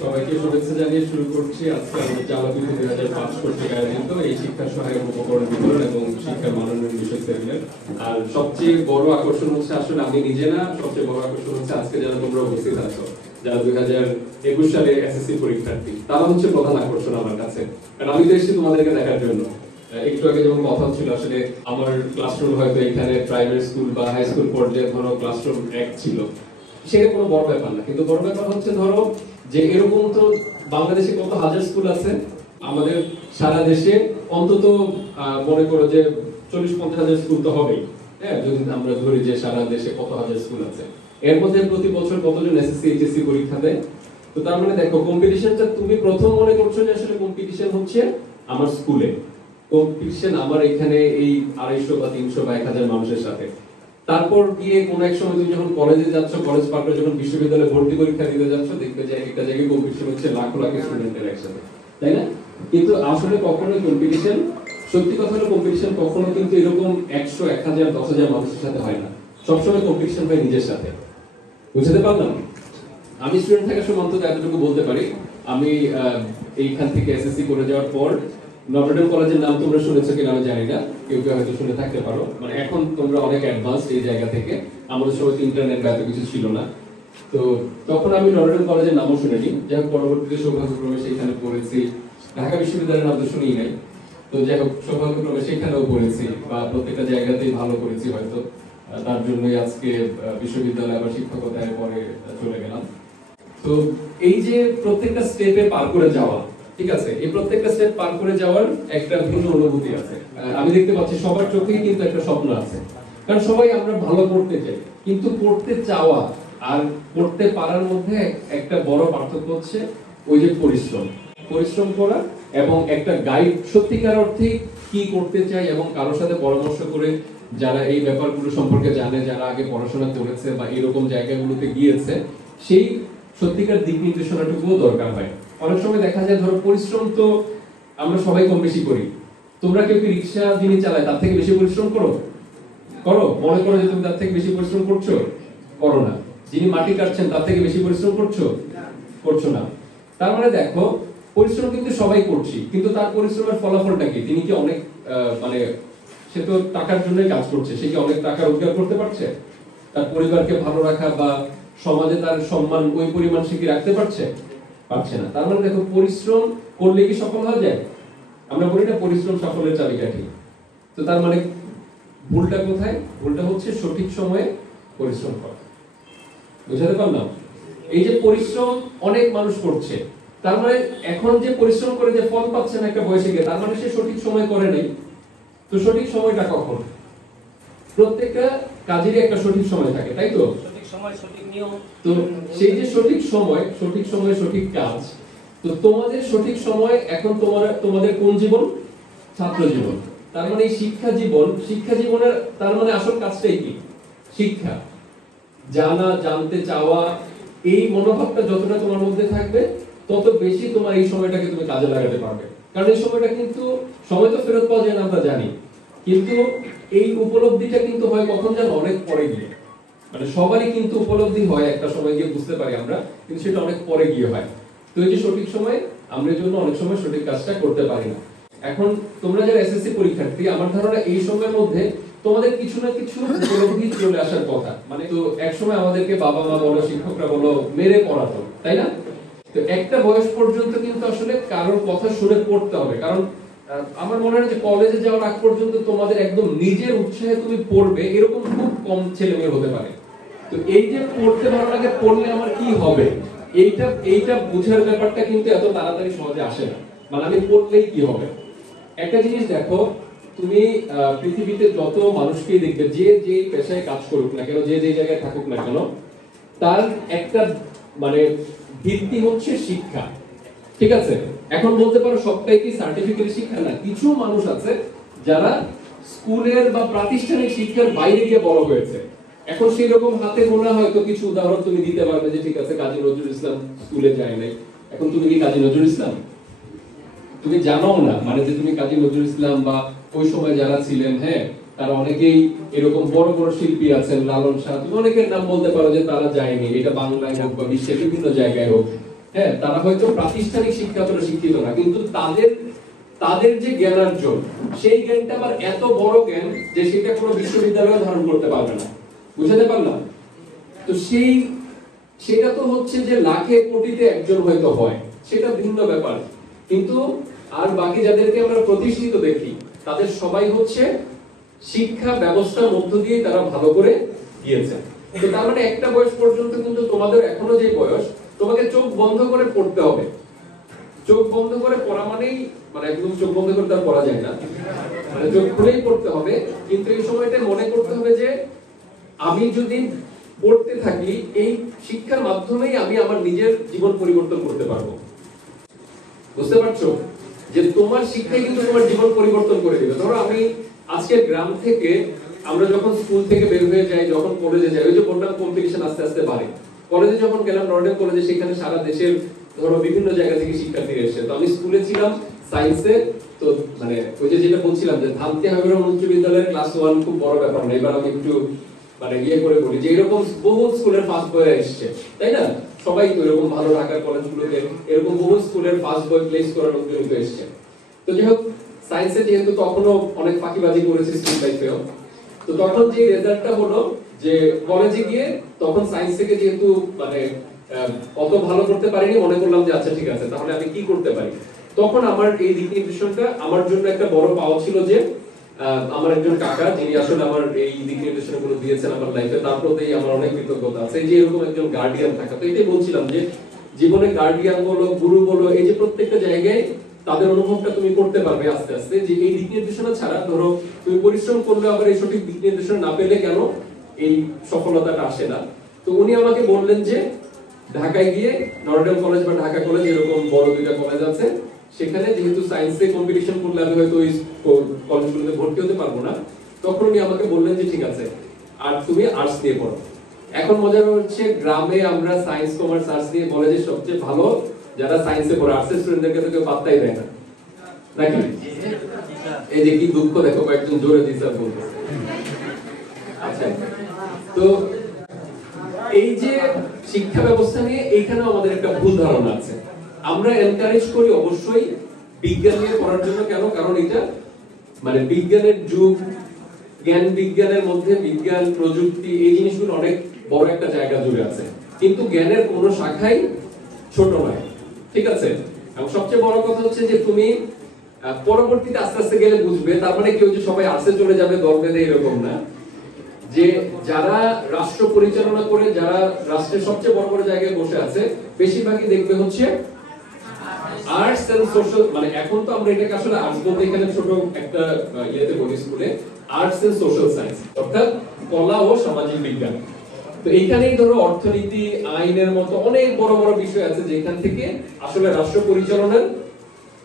সবাইকে শুভেচ্ছা জানিয়ে শুরু করছি আজকে আমাদের জালাবিতি 2005 কর্তৃক আয়োজিত এই শিক্ষা সহায়ক উপকরণ বিতরণ এবং শিক্ষার মানোন্নয়ন বিষয় সেমিনার। আর সবচেয়ে বড় আকর্ষণ হচ্ছে আসলে আমি নিজে না, সবচেয়ে বড় আকর্ষণ হচ্ছে আজকে যারা তোমরা উপস্থিত আছো, যারা 2021 সালে এসএসসি পরীক্ষার্থী, তারা হচ্ছে প্রধান আকর্ষণ আমার কাছে। কারণ আমি তো এসেছি তোমাদেরকে দেখার জন্য। একটু আগে যেমন কথা হচ্ছিল, আসলে আমার ক্লাসরুম হয়তো এখানে প্রাইমারি স্কুল বা হাই স্কুল পর্যায়ে ধরো ক্লাসরুম এক ছিল, সেটা কোনো বড় ব্যাপার না। কিন্তু বড় ব্যাপার হচ্ছে ধরো যে এরকম তো বাংলাদেশে কত হাজার স্কুল আছে, আমাদের সারা দেশে অন্তত মনে করো যে 40-50 হাজার স্কুল তো হবেই। হ্যাঁ, যদি আমরা ধরি যে সারা দেশে কত হাজার স্কুল আছে, এর মধ্যে প্রতি বছর কতজন এসএসসি এইচএসসি পরীক্ষা দেয়। তো তার মানে দেখো, কম্পিটিশনটা তুমি প্রথম মনে করছো যে আসলে কম্পিটিশন হচ্ছে আমার স্কুলে, কম্পিটিশন আমার এখানে এই 250 বা 300 বা 1000 মানুষের সাথে। তারপর গিয়ে কোন এক সময় তুমি যখন কলেজে যাচ্ছ, কলেজ পার করে যখন বিশ্ববিদ্যালয়ে ভর্তি পরীক্ষা দিতে যাচ্ছ, দেখবে যে একটা জায়গায় কম্পিটিশন হচ্ছে লাখ লাখ স্টুডেন্টের একসাথে, তাই না? কিন্তু আসলে কখনো কম্পিটিশন, সত্যি কথা হলো কম্পিটিশন কখনো কিন্তু এরকম 100, 1000, 10,000 মানুষের সাথে হয় না। সবসময় কম্পিটিশন হয় নিজের সাথে। বুঝতে পারলাম? আমি স্টুডেন্ট থাকার সময় অন্তত এতটুকু বলতে পারি, আমি এইখান থেকে এসএসসি করে যাওয়ার পর নটরডেম কলেজের নাম তোমরা শুনেছো কিনা আমি জানি না, কেউ কেউ হয়তো শুনে থাকতে পারো। মানে এখন তোমরা অনেক অ্যাডভান্স এই জায়গা থেকে, আমাদের সময় ইন্টারনেট বা এত কিছু ছিল না। তো তখন আমি নটরডেম কলেজের নামও শুনিনি, যাই হোক পরবর্তীতে সৌভাগ্যক্রমে সেখানে পড়েছি। ঢাকা বিশ্ববিদ্যালয়ের নাম তো শুনিই নাই, তো যাই হোক সৌভাগ্যক্রমে সেখানেও পড়েছি বা প্রত্যেকটা জায়গাতেই ভালো করেছি হয়তো। তার জন্যই আজকে বিশ্ববিদ্যালয়ে আবার শিক্ষকতায় পরে চলে গেলাম। তো এই যে প্রত্যেকটা স্টেপে পার করে যাওয়া, ঠিক আছে, এই প্রত্যেকটা স্টেপ পার করে যাওয়ার একটা ভিন্ন অনুভূতি আছে। আমি দেখতে পাচ্ছি সবার চোখেই কিন্তু একটা স্বপ্ন আছে, কারণ সবাই আমরা ভালো পড়তে চাই, কিন্তু পড়তে চাওয়া আর পড়তে পারার মধ্যে একটা বড় পার্থক্য হচ্ছে ওই যে পরিশ্রম করা এবং একটা গাইড সত্যিকার অর্থে কি করতে চাই এবং কারোর সাথে পরামর্শ করে যারা এই ব্যাপারগুলো সম্পর্কে জানে, যারা আগে পড়াশোনা করেছে বা এরকম জায়গাগুলোতে গিয়েছে, সেই সত্যিকার দিক নির্দেশনাটুকুও দরকার হয়। অনেক সময় দেখা যায় ধরো পরিশ্রম তো আমরা সবাই কম বেশি করি। তোমরা কেউ কি রিক্সা যিনি চালায় তার থেকে বেশি পরিশ্রম করো? মনে করো যে তুমি তার থেকে বেশি পরিশ্রম করছো? করো না। যিনি মাটি কাটছেন তার থেকে বেশি পরিশ্রম করছো না। তার মানে দেখো, পরিশ্রম কিন্তু সবাই করছি, কিন্তু তার পরিশ্রমের ফলাফলটা কি? তিনি কি অনেক মানে সে তো টাকার জন্যই কাজ করছে, সে কি অনেক টাকা রোজগার করতে পারছে? তার পরিবারকে ভালো রাখা বা সমাজে তার সম্মান ওই পরিমাণ সে কি রাখতে পারছে না। তার মানে দেখো, পরিশ্রম করলে কি সফল হওয়া যায়? আমরা বলি না পরিশ্রম সাফল্যের চাবিকাঠি। তো তার মানে ভুলটা কোথায়? ভুলটা হচ্ছে সঠিক সময়ে পরিশ্রম করা। বুঝাতে পারলাম? এই যে পরিশ্রম অনেক মানুষ করছে, তার মানে এখন যে পরিশ্রম করে যে ফল পাচ্ছে না একটা বয়সে গিয়ে, তার মানে সে সঠিক সময় করে নাই। তো সঠিক সময়টা কখন? প্রত্যেকটা কাজেরই একটা সঠিক সময় থাকে, তাই তো? তো সেই যে সঠিক সময় সঠিক কাজ, তো তোমাদের সঠিক সময় এখন তোমাদের কোন জীবন? ছাত্র জীবন। তার মানে এই শিক্ষা জীবনের তার মানে আসল কাজটাই কি? শিক্ষা, জানা, জানতে চাওয়া। এই মনোভাবটা যতটা তোমার মধ্যে থাকবে, তত বেশি তোমার এই সময়টাকে তুমি কাজে লাগাতে পারবে। কারণ এই সময়টা কিন্তু, সময় তো ফেরত পাওয়া যায় না আমরা জানি, কিন্তু এই উপলব্ধিটা কিন্তু হয় কখন জানো? অনেক পরে গিয়ে। মানে সবারই কিন্তু উপলব্ধি হয় একটা সময় গিয়ে, বুঝতে পারি আমরা, কিন্তু সেটা অনেক পরে গিয়ে হয়। তো এই যে সঠিক সময়, আমরা এর জন্য অনেক সময় সঠিক কাজটা করতে পারি না। এখন তোমরা যারা এসএসসি পরীক্ষার্থী, আমার ধারণা এই সময়ের মধ্যে তোমাদের কিছু না কিছু উপলব্ধি চলে আসার কথা। মানে তো এক সময় আমাদেরকে বাবা মা বলো, শিক্ষকরা বলো, মেরে পড়াতো, তাই না? তো একটা বয়স পর্যন্ত কিন্তু আসলে কারোর কথা শুনে পড়তে হবে। কারণ আমার মনে হয় যে কলেজে যাওয়ার আগ পর্যন্ত তোমাদের একদম নিজের উৎসাহে তুমি পড়বে, এরকম খুব কম ছেলে মেয়ে হতে পারে। তো এই যে পড়তে ভালো লাগে, পড়লে আমার কি হবে, এইটা বুঝার ব্যাপারটা কিন্তু এত তাড়াতাড়ি সহজে আসে না। মানে আমি পড়লেই কি হবে? একটা জিনিস দেখো, তুমি পৃথিবীতে যত মানুষকেই দেখবে, যে পেশায় কাজ করুক না কেন, যে জায়গায় থাকুক না কেন, তার একটা মানে ভিত্তি হচ্ছে শিক্ষা, ঠিক আছে? এখন বলতে পারো সবটাই কি সার্টিফিকেট শিক্ষা? না, কিছু মানুষ আছে যারা স্কুলের বা প্রাতিষ্ঠানিক শিক্ষার বাইরে গিয়ে বড় হয়েছে। এখন সেই রকম হাতে গোনা হয়তো কিছু উদাহরণ তুমি দিতে পারবে যে ঠিক আছে, কাজী নজরুল ইসলাম স্কুলে যায় নাই। এখন তুমি কি কাজী নজরুল ইসলাম? তুমি জানো না, মানে যে তুমি কাজী নজরুল ইসলাম বা ওই সময় যারা ছিলেন, হ্যাঁ, তারা অনেকেই এরকম বড় বড় শিল্পী আছেন, লালন শাহ, তুমি অনেকের নাম বলতে পারো যে তারা যায়নি, এটা বাংলায় হোক বা বিশ্বের বিভিন্ন জায়গায় হোক। হ্যাঁ, তারা হয়তো প্রাতিষ্ঠানিক শিক্ষা অতটা শিক্ষিত না, কিন্তু তাদের তাদের যে জ্ঞানার্জন সেই জ্ঞানটা আবার এত বড় জ্ঞান যে সেটা কোনো বিশ্ববিদ্যালয়ে ধারণ করতে পারবে না। বুঝাতে পারলাম? তো সেটা তো হচ্ছে যে লাখে কোটিতে একজন হয়তো হয়, সেটা ভিন্ন ব্যাপার। কিন্তু আর বাকি যাদেরকে আমরা প্রতিষ্ঠিত দেখি তাদের সবাই হচ্ছে শিক্ষা ব্যবস্থার মধ্য দিয়ে তারা ভালো করে গিয়েছে। তো তার মানে একটা বয়স পর্যন্ত কিন্তু তোমাদের এখনো যে বয়স, তোমাকে চোখ বন্ধ করে পড়তে হবে। চোখ বন্ধ করে পড়া মানেই মানে একদম চোখ বন্ধ করে তার পড়া যায় না, মানে চোখ খুলেই পড়তে হবে। কিন্তু এই সময়টা মনে করতে হবে যে আমি যদি পড়তে থাকি এই শিক্ষার মাধ্যমেই আমি আমার নিজের জীবন পরিবর্তন করতে পারবো। বুঝতে পারছো যে তোমার শিক্ষাই কিন্তু তোমার জীবন পরিবর্তন করে দিবে। ধরো আমি আজকে গ্রাম থেকে আমরা যখন স্কুল থেকে বের হয়ে যাই, যখন কলেজে যাই, ওই যে বললাম কম্পিটিশন আস্তে আস্তে বাড়ে। কলেজে যখন গেলাম নর্ডেন কলেজে, সেখানে সারা দেশের ধরো বিভিন্ন জায়গা থেকে শিক্ষার্থীরা এসেছে। তো আমি স্কুলে ছিলাম সায়েন্সে, তো মানে ওই যে যেটা বলছিলাম যে ধামতি হাবিবুর উচ্চ বিদ্যালয়ের ক্লাস 1 খুব বড় ব্যাপার না। এবার আমি একটু মানে ইয়ে করে বলি যে এরকম বহু স্কুলের ফার্স্ট বয় এসেছে, তাই না? সবাই তো এরকম ভালো ঢাকার কলেজগুলোতে এরকম বহু স্কুলের ফার্স্ট বয় প্লেস করার লোকজন তো এসেছে। তো যাই হোক, সায়েন্সে যেহেতু তখনও অনেক ফাঁকিবাজি করেছি স্কুল লাইফেও, তো তখন যে রেজাল্টটা হলো যে কলেজে গিয়ে তখন সায়েন্স থেকে যেহেতু মানে অত ভালো করতে পারিনি, মনে করলাম যে আচ্ছা ঠিক আছে তাহলে আমি কি করতে পারি। তখন আমার এই দিক নির্দেশনটা আমার জন্য একটা বড় পাওয়া ছিল যে আমার একজন কাকা যিনি আসলে আমার এই দিক নির্দেশনাগুলো দিয়েছেন আমার লাইফে, তার প্রতি আমার অনেক কৃতজ্ঞতা আছে। যে এরকম একজন গার্ডিয়ান থাকা, তো এটাই বলছিলাম যে জীবনে গার্ডিয়ান বলো, গুরু বলো, এই যে প্রত্যেকটা জায়গায় তাদের অনুভবটা তুমি করতে পারবে আস্তে আস্তে। যে এই দিক নির্দেশনা ছাড়া ধরো তুমি পরিশ্রম করলে আবার এই সঠিক দিক নির্দেশনা না পেলে কেন এই সফলতাটা আসে না। তো উনি আমাকে বললেন যে ঢাকায় গিয়ে নর্ডেন কলেজ বা ঢাকা কলেজ এরকম বড় দুইটা কলেজ আছে, সেখানে যেহেতু সায়েন্সে কম্পিটিশন করলে আমি হয়তো ওই কলেজগুলোতে ভর্তি হতে পারবো না, তখন উনি আমাকে বললেন যে ঠিক আছে আর তুমি আর্টস নিয়ে পড়ো। এখন মজার হচ্ছে গ্রামে আমরা সায়েন্স কমার্স আর্টস নিয়ে বলে যে সবচেয়ে ভালো যারা সায়েন্সে পড়ে, আর্টসের স্টুডেন্টদেরকে তো কেউ পাত্তাই দেয় না, নাকি? এই যে কি দুঃখ দেখো, কয়েকজন জোরে দিচ্ছে বলতে। আচ্ছা, তো এই যে শিক্ষা ব্যবস্থা নিয়ে এইখানে আমাদের একটা ভুল ধারণা আছে। আমরা এনকারেজ করি অবশ্যই বিজ্ঞান নিয়ে পড়ার জন্য। কেন? কারণ এটা মানে বিজ্ঞানের যুগ, জ্ঞান বিজ্ঞানের মধ্যে বিজ্ঞান প্রযুক্তি এই জিনিসগুলো অনেক বড় একটা জায়গা জুড়ে আছে, কিন্তু জ্ঞানের কোনো শাখাই ছোট নয়, ঠিক আছে? এবং সবচেয়ে বড় কথা হচ্ছে যে তুমি পরবর্তীতে আস্তে আস্তে গেলে বুঝবে, তার মানে কেউ যে সবাই আর্টসে চলে যাবে দল বেঁধে এরকম না। যে যারা রাষ্ট্র পরিচালনা করে, যারা রাষ্ট্রের সবচেয়ে বড় বড় জায়গায় বসে আছে, বেশিরভাগই দেখবে হচ্ছে আর্টস এন্ড সোশ্যাল, মানে এখন তো আমরা এটাকে আসলে আর্টস বলতে এখানে ছোট একটা ইয়েতে বলি স্কুলে, আর্টস এন্ড সোশ্যাল সায়েন্স অর্থাৎ কলা ও সামাজিক বিজ্ঞান। তো এইখানেই ধরো অর্থনীতি, আইনের মতো অনেক বড় বড় বিষয় আছে যেখান থেকে আসলে রাষ্ট্র পরিচালনার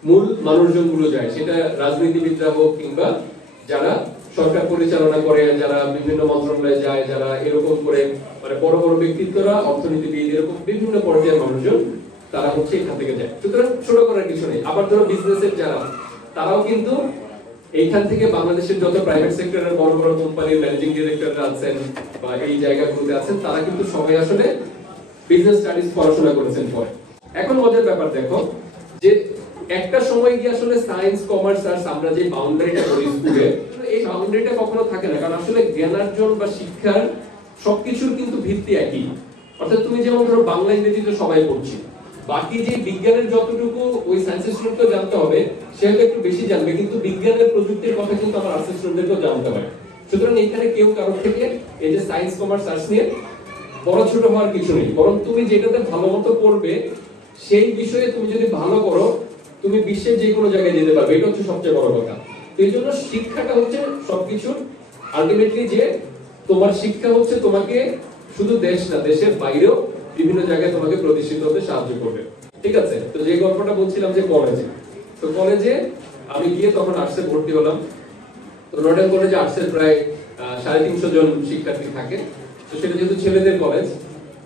মূল মানুষজন গুলো যায়, সেটা রাজনীতিবিদরা হোক কিংবা যারা সরকার পরিচালনা করে, যারা বিভিন্ন মন্ত্রণালয়ে যায়, যারা এরকম করে মানে বড় বড় ব্যক্তিত্বরা, অর্থনীতিবিদ, এরকম বিভিন্ন পর্যায়ের মানুষজন তারা হচ্ছে এখান থেকে যায়। সুতরাং ছোট করার কিছু নেই। আবার ধরো বিজনেসের যারা, তারাও কিন্তু এইখান থেকে বাংলাদেশের যত প্রাইভেট সেক্টরের বড় বড় কোম্পানির ম্যানেজিং ডিরেক্টররা আছেন বা এই জায়গাগুলোতে আছেন, তারা কিন্তু সবাই আসলে বিজনেস স্টাডিজ পড়াশোনা করেছেন পরে। এখন মজার ব্যাপার দেখো যে একটা সময় গিয়ে আসলে সায়েন্স কমার্স আর্টস আমরা যে বাউন্ডারিটা করি স্কুলে, এই বাউন্ডারিটা কখনো থাকে না। কারণ আসলে জ্ঞানার্জন বা শিক্ষার সবকিছুর কিন্তু ভিত্তি একই। অর্থাৎ তুমি যেমন ধরো বাংলা ইংরেজি তো সবাই পড়ছি, বাকি যে বিজ্ঞানের যতটুকু ওই সায়েন্সের স্টুডেন্টকেও জানতে হবে সে হয়তো একটু বেশি জানবে, কিন্তু বিজ্ঞানের প্রযুক্তির কথা কিন্তু আমার আর্টসের স্টুডেন্টদেরকেও জানতে হবে। সুতরাং এখানে কেউ কারোর থেকে এই যে সায়েন্স কমার্স আর্টস নিয়ে বড় ছোট হওয়ার কিছু নেই, বরং তুমি যেটাতে ভালো মতো পড়বে সেই বিষয়ে তুমি যদি ভালো করো, তুমি বিশ্বের যে কোনো জায়গায় যেতে পারবে। এটা হচ্ছে সবচেয়ে বড় কথা। এই জন্য শিক্ষাটা হচ্ছে সবকিছুর আলটিমেটলি, যে তোমার শিক্ষা হচ্ছে তোমাকে শুধু দেশ না, দেশের বাইরেও বিভিন্ন জায়গায় তোমাকে প্রতিষ্ঠিত হতে সাহায্য করবে, ঠিক আছে? তো যে গল্পটা বলছিলাম যে কলেজে, তো কলেজে আমি গিয়ে তখন আর্টসে ভর্তি হলাম। তো নর্ডেন কলেজে আর্টসের প্রায় 350 জন শিক্ষার্থী থাকে। তো সেটা যেহেতু ছেলেদের কলেজ,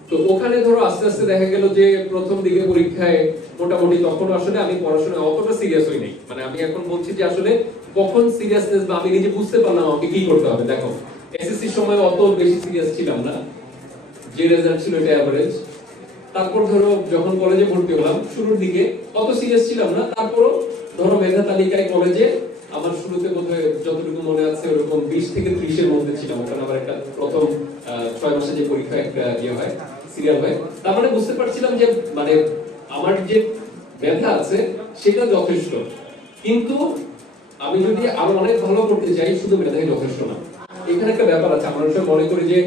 তো ওখানে ধরো আস্তে আস্তে দেখা গেল যে প্রথম দিকে পরীক্ষায় মোটামুটি তখন আসলে আমি পড়াশোনায় অতটা সিরিয়াস হই নাই। মানে আমি এখন বলছি যে আসলে কখন সিরিয়াসনেস বা আমি নিজে বুঝতে পারলাম আমাকে কি করতে হবে। দেখো এসএসসির সময় অত বেশি সিরিয়াস ছিলাম না, যে রেজাল্ট ছিল এটা এভারেজ। তারপর ধরো যখন কলেজে ভর্তি হলাম শুরুর দিকে অত সিরিয়াস ছিলাম না, তারপরও ধরো মেধা তালিকায় কলেজে আমার শুরুতে বোধহয় যতটুকু মনে আছে ওরকম 20 থেকে 30 এর মধ্যে ছিলাম, কারণ আমার একটা প্রথম 6 মাসে যে পরীক্ষা একটা ইয়ে হয় সিরিয়াল হয়, তার মানে বুঝতে পারছিলাম যে মানে আমার যে মেধা আছে সেটা যথেষ্ট, কিন্তু আমি যদি আরো অনেক ভালো করতে চাই শুধু মেধাই যথেষ্ট না। এখানে একটা ব্যাপার আছে, আমরা মনে করি যে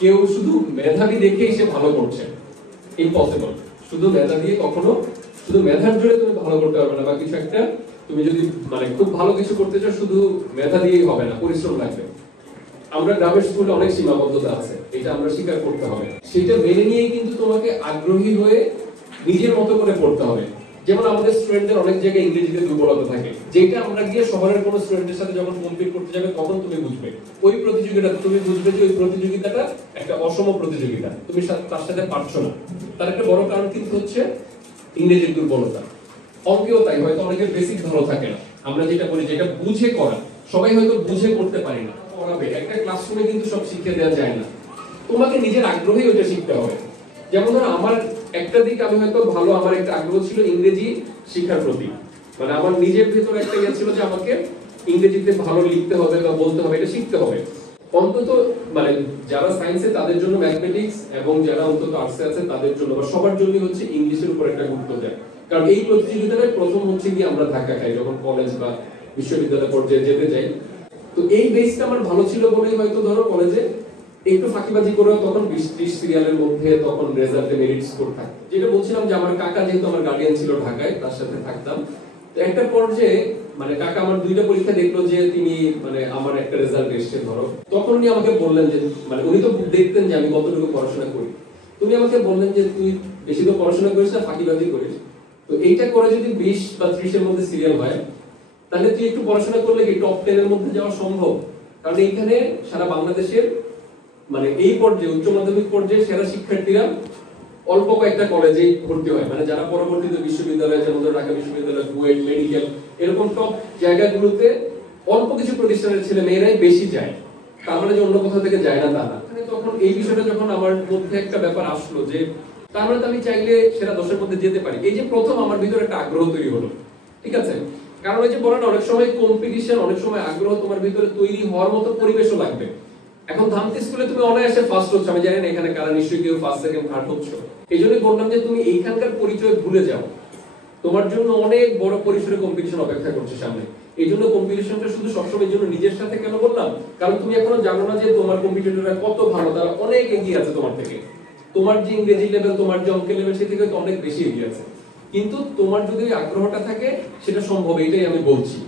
কেউ শুধু মেধাবী দেখেই সে ভালো করছে, ইম্পসিবল। শুধু মেধা দিয়ে কখনো, শুধু মেধার জোরে তুমি ভালো করতে পারবে না, বা কিছু একটা তুমি যদি মানে খুব ভালো কিছু করতে চাও শুধু মেধা দিয়েই হবে না, পরিশ্রম লাগবে। আমরা গ্রামের স্কুলে অনেক সীমাবদ্ধতা আছে, এটা আমরা স্বীকার করতে হবে। সেটা মেনে নিয়েই কিন্তু তোমাকে আগ্রহী হয়ে নিজের মতো করে পড়তে হবে। যেমন আমাদের স্টুডেন্টদের অনেক জায়গায় ইংরেজিতে দুর্বলতা থাকে, যেটা আমরা গিয়ে শহরের কোনো স্টুডেন্টের সাথে যখন কম্পিট করতে যাবে তখন তুমি বুঝবে ওই প্রতিযোগিতা, তুমি বুঝবে যে ওই প্রতিযোগিতাটা একটা অসম প্রতিযোগিতা, তুমি তার সাথে পারছো না। তার একটা বড় কারণ কিন্তু হচ্ছে ইংরেজির দুর্বলতা। অঙ্কেও তাই, হয়তো অনেকের বেসিক ভালো থাকে না, আমরা যেটা বলি যেটা বুঝে করা, সবাই হয়তো বুঝে করতে পারি না। পড়াবে একটা ক্লাসরুমে কিন্তু সব শিখে দেওয়া যায় না, তোমাকে নিজের আগ্রহে ওটা শিখতে হবে। যেমন ধরো আমার একটা দিক আমি হয়তো ভালো, আমার একটা আগ্রহ ছিল ইংরেজি শিক্ষার প্রতি, মানে আমার নিজের ভিতরে একটা ইয়ে ছিল যে আমাকে ইংরেজিতে ভালো লিখতে হবে বা বলতে হবে, এটা শিখতে হবে। অন্তত মানে যারা সায়েন্সে তাদের জন্য ম্যাথমেটিক্স, এবং যারা অন্তত আর্টসে আছে তাদের জন্য বা সবার জন্য হচ্ছে ইংলিশের উপর একটা গুরুত্ব দেয়। কারণ এই প্রতিযোগিতায় প্রথম হচ্ছে কি আমরা ধাক্কা খাই যখন কলেজ বা বিশ্ববিদ্যালয় পর্যায়ে যেতে যাই। তো এই বেসটা আমার ভালো ছিল বলেই হয়তো ধরো কলেজে একটু ফাঁকিবাজি করেও তখন 20-30 সিরিয়ালের মধ্যে তখন রেজাল্টে মেরিট স্কোর থাকে। যেটা বলছিলাম যে আমার কাকা যেহেতু আমার গার্ডিয়ান ছিল ঢাকায়, তার সাথে থাকতাম। তো একটা পর্যায়ে মানে কাকা আমার 2টা পরীক্ষা দেখলো যে তিনি মানে আমার একটা রেজাল্ট এসেছে ধরো, তখন উনি আমাকে বললেন যে মানে উনি তো দেখতেন যে আমি কতটুকু পড়াশোনা করি, তুমি আমাকে বললেন যে তুই বেশি তো পড়াশোনা করিস না, ফাঁকিবাজি করিস, তো এইটা করে যদি 20 বা 30 এর মধ্যে সিরিয়াল হয় তাহলে তুই একটু পড়াশোনা করলে কি টপ 10 এর মধ্যে যাওয়া সম্ভব? কারণ এইখানে সারা বাংলাদেশের মানে এই পর্যায়ে উচ্চ মাধ্যমিক পর্যায়ে সেরা শিক্ষার্থীরা অল্প কয়েকটা কলেজেই ভর্তি হয়, মানে যারা পরবর্তীতে বিশ্ববিদ্যালয়, যেমন ঢাকা বিশ্ববিদ্যালয়, বুয়েট, মেডিকেল, এরকম টপ জায়গাগুলোতে অল্প কিছু প্রতিষ্ঠানের ছেলে মেয়েরাই বেশি যায়, তার মানে যে অন্য কোথাও থেকে যায় না তা না। তখন এই বিষয়টা যখন আমার মধ্যে একটা ব্যাপার আসলো যে তার মানে আমি চাইলে সেরা 10-এর মধ্যে যেতে পারি, এই যে প্রথম আমার ভিতরে একটা আগ্রহ তৈরি হলো, ঠিক আছে? কারণ ওই যে বলে না অনেক সময় কম্পিটিশন, অনেক সময় আগ্রহ তোমার ভিতরে তৈরি হওয়ার মতো পরিবেশও লাগবে। এখন ধামতি স্কুলে তুমি অনায়াসে ফার্স্ট হচ্ছ, আমি জানি না এখানে কারা নিশ্চয়ই কেউ ফার্স্ট সেকেন্ড থার্ড হচ্ছ, এই জন্যই বললাম যে তুমি এইখানকার পরিচয় ভুলে যাও, তোমার জন্য অনেক বড় পরিসরে কম্পিটিশন অপেক্ষা করছে সামনে। এই জন্য কম্পিটিশনটা শুধু সবসময় জন্য নিজের সাথে কেন বললাম, কারণ তুমি এখনো জানো না যে তোমার কম্পিটিটররা কত ভালো, তারা অনেক এগিয়ে আছে তোমার থেকে, তোমার যে ইংরেজি লেভেল, তোমার যে অঙ্কের লেভেল, সে থেকে অনেক বেশি এগিয়ে আছে। কিন্তু তোমার যদি আগ্রহটা থাকে সেটা সম্ভব, এটাই আমি বলছি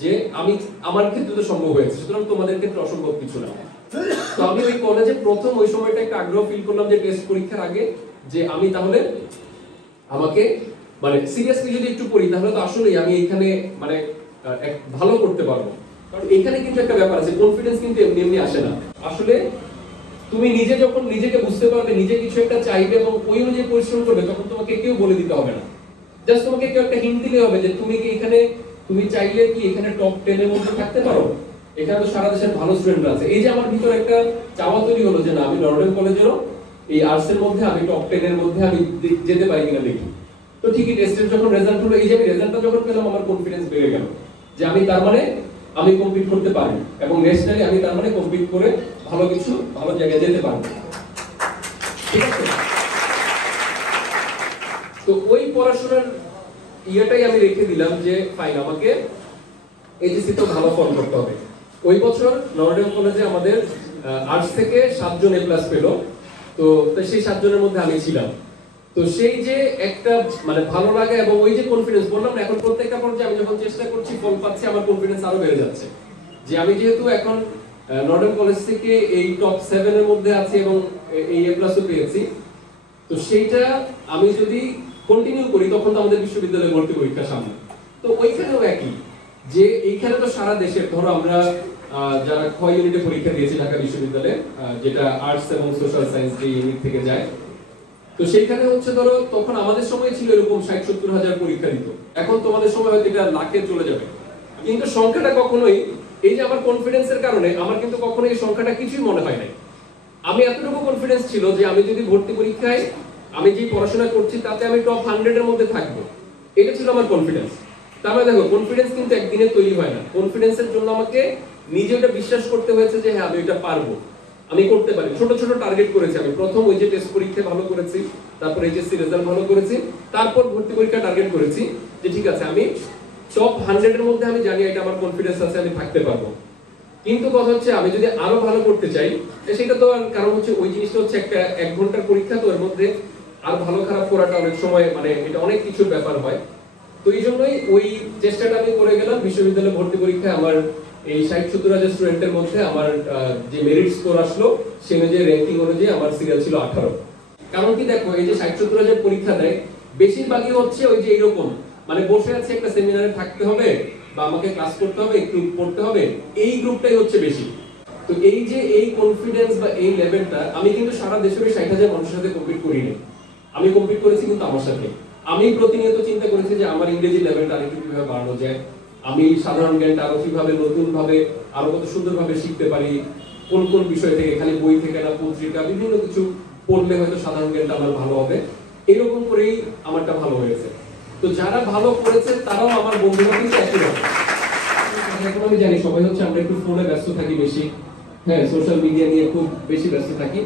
যে আমি আমার ক্ষেত্রে তো সম্ভব হয়েছে, সুতরাং তোমাদের ক্ষেত্রে অসম্ভব কিছু না। তো আমি ওই কলেজে প্রথম ওই সময়টা একটা আগ্রহ ফিল করলাম যে টেস্ট পরীক্ষার আগে যে আমি তাহলে আমাকে মানে সিরিয়াসলি যদি একটু পড়ি তাহলে তো আসলেই আমি এখানে মানে ভালো করতে পারবো। কারণ এখানে কিন্তু একটা ব্যাপার আছে, কনফিডেন্স কিন্তু এমনি এমনি আসে না। আসলে তুমি নিজে যখন নিজেকে বুঝতে পারবে, নিজে কিছু একটা চাইবে এবং ওই অনুযায়ী পরিশ্রম করবে, তখন তোমাকে কেউ বলে দিতে হবে না, জাস্ট তোমাকে কেউ একটা হিন্ট দিলে হবে যে তুমি কি এখানে, তুমি চাইলে কি এখানে টপ 10 এর মধ্যে থাকতে পারো, এখানে তো সারা দেশের ভালো স্টুডেন্টরা আছে। এই যে আমার ভিতরে একটা চাওয়া তৈরি হলো যে না আমি নর্ডেন কলেজেরও এই আর্টস এর মধ্যে আমি টপ 10 এর মধ্যে আমি যেতে পারি কিনা দেখি। তো ঠিকই টেস্টের যখন রেজাল্ট হলো, এই যে আমি রেজাল্টটা যখন পেলাম আমার কনফিডেন্স বেড়ে গেল যে আমি তার মানে আমি কম্পিট করতে পারি, এবং ন্যাশনালি আমি তার মানে কম্পিট করে ভালো কিছু ভালো জায়গায় যেতে পারবো, ঠিক আছে? তো ওই পড়াশোনার ইয়েটাই আমি রেখে দিলাম যে ফাইন আমাকে এইচএসসি তো ভালো ফল করতে হবে। ওই বছর নর্ডেন কলেজে আমাদের আর্টস থেকে 7 জন এ প্লাস পেল, তো সেই 7 জনের মধ্যে আমি ছিলাম। তো সেই যে একটা মানে ভালো লাগে এবং ওই যে কনফিডেন্স, বললাম না এখন প্রত্যেকটা পর্যায়ে আমি যখন চেষ্টা করছি ফল পাচ্ছি, আমার কনফিডেন্স আরো বেড়ে যাচ্ছে যে আমি যেহেতু এখন নর্ডেন কলেজ থেকে এই টপ 7 এর মধ্যে আছি এবং এই এ প্লাসও পেয়েছি, তো সেইটা আমি যদি কন্টিনিউ করি তখন তো আমাদের বিশ্ববিদ্যালয়ে ভর্তি পরীক্ষা সামনে। তো ওইখানেও একই যে এইখানে তো সারা দেশের ধরো আমরা যারা খ ইউনিটে পরীক্ষা দিয়েছি ঢাকা বিশ্ববিদ্যালয়ে, যেটা আর্টস এবং সোশ্যাল সায়েন্স যে ইউনিট থেকে যায়, তো সেইখানে হচ্ছে ধরো তখন আমাদের সময় ছিল এরকম 60-70 হাজার পরীক্ষা দিত, এখন তোমাদের সময় হয়তো এটা লাখে চলে যাবে। কিন্তু সংখ্যাটা কখনোই, এই যে আমার কনফিডেন্সের কারণে আমার কিন্তু কখনো এই সংখ্যাটা কিছুই মনে হয় নাই। আমি এতটুকু কনফিডেন্স ছিল যে আমি যদি ভর্তি পরীক্ষায় আমি যে পড়াশোনা করছি তাতে আমি টপ 100 এর মধ্যে থাকবো, এটা ছিল আমার কনফিডেন্স। তার মানে দেখো কনফিডেন্স কিন্তু একদিনে তৈরি হয় না। কনফিডেন্সের জন্য আমাকে নিজে ওটা বিশ্বাস করতে হয়েছে যে হ্যাঁ আমি এটা পারবো, আমি করতে পারি। ছোট ছোট টার্গেট করেছি আমি। প্রথম ওই যে টেস্ট পরীক্ষা ভালো করেছি, তারপর এইচএসসি রেজাল্ট ভালো করেছি, তারপর ভর্তি পরীক্ষা টার্গেট করেছি যে ঠিক আছে আমি টপ 100 এর মধ্যে আমি জানি এটা আমার কনফিডেন্স আছে, আমি থাকতে পারবো। কিন্তু কথা হচ্ছে আমি যদি আরো ভালো করতে চাই সেটা তো আর, কারণ হচ্ছে ওই জিনিসটা হচ্ছে একটা 1 ঘন্টার পরীক্ষা, তো এর মধ্যে আর ভালো খারাপ করাটা অনেক সময় মানে এটা অনেক কিছুর ব্যাপার হয়। তো এই জন্যই ওই চেষ্টাটা আমি করে গেলাম। বিশ্ববিদ্যালয়ে ভর্তি পরীক্ষায় আমার এই 60-70 স্টুডেন্টের মধ্যে আমার যে মেরিট স্কোর আসলো সে অনুযায়ী র্যাঙ্কিং অনুযায়ী আমার সিরিয়াল ছিল 18। কারণ কি দেখো এই যে 60-70 পরীক্ষা দেয় বেশিরভাগই হচ্ছে ওই যে এরকম মানে বসে আছে একটা সেমিনারে থাকতে হবে বা আমাকে ক্লাস করতে হবে, একটু পড়তে হবে, এই গ্রুপটাই হচ্ছে বেশি। তো এই যে এই কনফিডেন্স বা এই লেভেলটা আমি কিন্তু সারা দেশের 60,000 মানুষের সাথে কম্পিট করিনি, আমি কম্পিট করেছি কিন্তু আমার সাথে। আমি প্রতিনিয়ত চিন্তা করেছি যে আমার ইংরেজি লেভেলটা আরেকটু কিভাবে বাড়ানো যায়, আমি সাধারণ জ্ঞানটা আরো কিভাবে নতুন ভাবে আরো কত সুন্দরভাবে শিখতে পারি, কোন কোন বিষয় থেকে, খালি বই থেকে না পত্রিকা বিভিন্ন কিছু পড়লে হয়তো সাধারণ জ্ঞানটা আমার ভালো হবে। এরকম করেই আমারটা ভালো হয়েছে। তো যারা ভালো করেছে তারাও আমার বন্ধুরা কিন্তু একই রকম। এখন আমি জানি সবাই হচ্ছে আমরা একটু ফোনে ব্যস্ত থাকি বেশি, হ্যাঁ সোশ্যাল মিডিয়া নিয়ে খুব বেশি ব্যস্ত থাকি।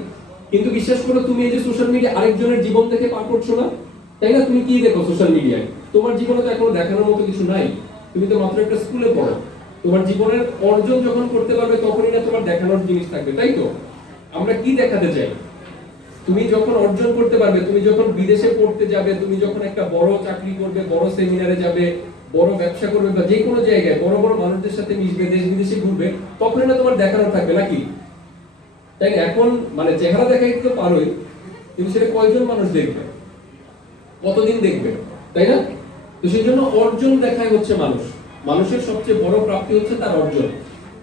কিন্তু বিশ্বাস করো তুমি এই যে সোশ্যাল মিডিয়া আরেকজনের জীবন দেখে পার করছো না, তাই না? তুমি কি দেখো সোশ্যাল মিডিয়ায়? তোমার জীবনে তো এখনো দেখানোর মতো কিছু নাই, তুমি তো মাত্র একটা স্কুলে পড়ো। তোমার জীবনের অর্জন যখন করতে পারবে তখনই না তোমার দেখানোর জিনিস থাকবে, তাই তো? আমরা কি দেখাতে চাই? তুমি যখন অর্জন করতে পারবে, তুমি যখন বিদেশে পড়তে যাবে, তুমি যখন একটা বড় চাকরি করবে, বড় সেমিনারে যাবে, বড় ব্যবসা করবে বা যে কোনো জায়গায় বড় বড় মানুষদের সাথে মিশবে, দেশ বিদেশে ঘুরবে, তখনই না তোমার দেখানোর থাকবে নাকি? তাই না? এখন মানে চেহারা দেখাই তো পারোই, কিন্তু সেটা কয়জন মানুষ দেখবে, কতদিন দেখবে, তাই না? তো সেই জন্য অর্জন দেখাই হচ্ছে মানুষ, মানুষের সবচেয়ে বড় প্রাপ্তি হচ্ছে তার অর্জন।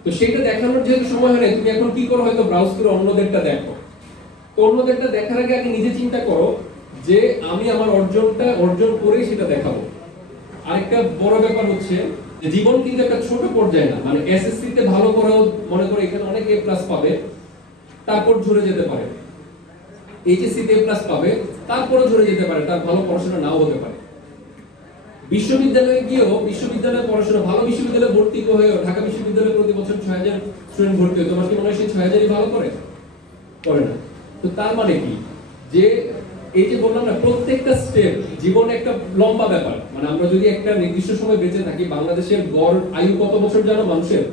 তো সেটা দেখানোর যেহেতু সময় হয় না, তুমি এখন কি করো, হয়তো ব্রাউজ করে অন্যদেরটা দেখো। অন্যদেরটা দেখার আগে আগে নিজে চিন্তা করো যে আমি আমার অর্জনটা অর্জন করেই সেটা দেখাবো। আরেকটা বড় ব্যাপার হচ্ছে যে জীবন কিন্তু একটা ছোট পর্যায়ে না, মানে এসএসসি তে ভালো করেও মনে করে এখানে অনেক এ প্লাস পাবে, তারপর ঝরে যেতে পারে। এইচএসসি তে এ প্লাস পাবে, তারপরও ঝরে যেতে পারে, তার ভালো পড়াশোনা নাও হতে পারে। বিশ্ববিদ্যালয়ে গিয়েও বিশ্ববিদ্যালয়ে পড়াশোনা ভালো বিশ্ববিদ্যালয়ে ভর্তি হয়েও ঢাকা বিশ্ববিদ্যালয়ে প্রতি বছর 6,000 স্টুডেন্ট ভর্তি হয়, তোমার কি মনে হয় সেই 6,000ই ভালো করে? করে না। তো তার মানে কি যে এই যে বললাম না প্রত্যেকটা স্টেপ জীবনে একটা লম্বা ব্যাপার। মানে আমরা যদি একটা নির্দিষ্ট সময় বেঁচে থাকি, বাংলাদেশের গড় আয়ু কত বছর জানো মানুষের?